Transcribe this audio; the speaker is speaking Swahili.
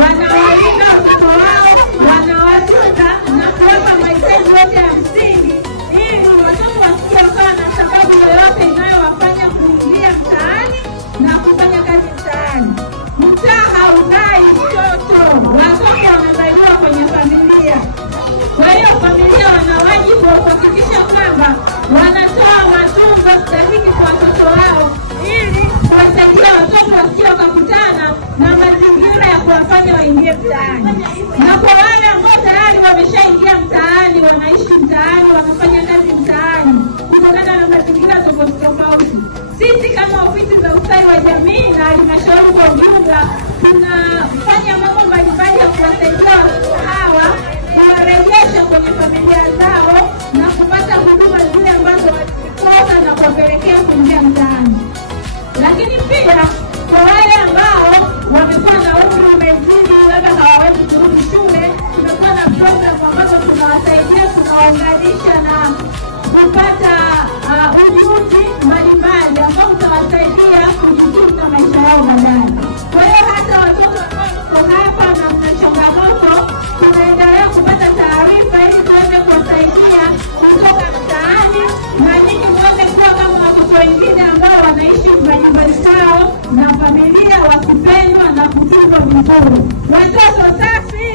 wanawalinda watoto wao, wanawatunza na kuwapa mahitaji yote ya msingi ili watoto wasije wakawa na sababu yoyote inayowafanya kuingia mtaani na kufanya kazi mtaani. Mtaa haudai mtoto, watoto wanazaliwa kwenye familia. Kwa hiyo familia wana wajibu wa kuhakikisha kwamba wanatoa matunzo stahiki kwa watoto wao ili kuwasaidia watoto wasije wakakutana na mazingira ya kuwafanya waingie mtaani. Na kwa wale ambao tayari wameshaingia mtaani, wanaishi mtaani, wanafanya kazi mtaani kutokana na mazingira tofauti tofauti, sisi kama ofisi za ustawi wa jamii na halmashauri kwa ujumla tunafanya mambo mbalimbali ya kuwasaidia watoto hawa kuwarejesha kwenye familia zao na kupata huduma zile ambazo walikosa na kuwapelekea kuingia mtaani. Lakini pia kwa wale ambao wamekuwa na umri umezidi, labda hawawezi kurudi shule, tumekuwa na programu ambazo tunawasaidia, tunawaunganisha na kupata ujuzi mbalimbali ambao utawasaidia kujikimu maisha yao baadaye. Kwa hiyo hata watoto ambao hapa na mna changamoto, tunaendelea kupata taarifa ili tuweze kuwasaidia kutoka mtaani na nyinyi muweze kuwa kama watoto wengine ambao wanaishi majumbani kwao na familia, wakipendwa na kutunzwa vizuri. Watoto safi!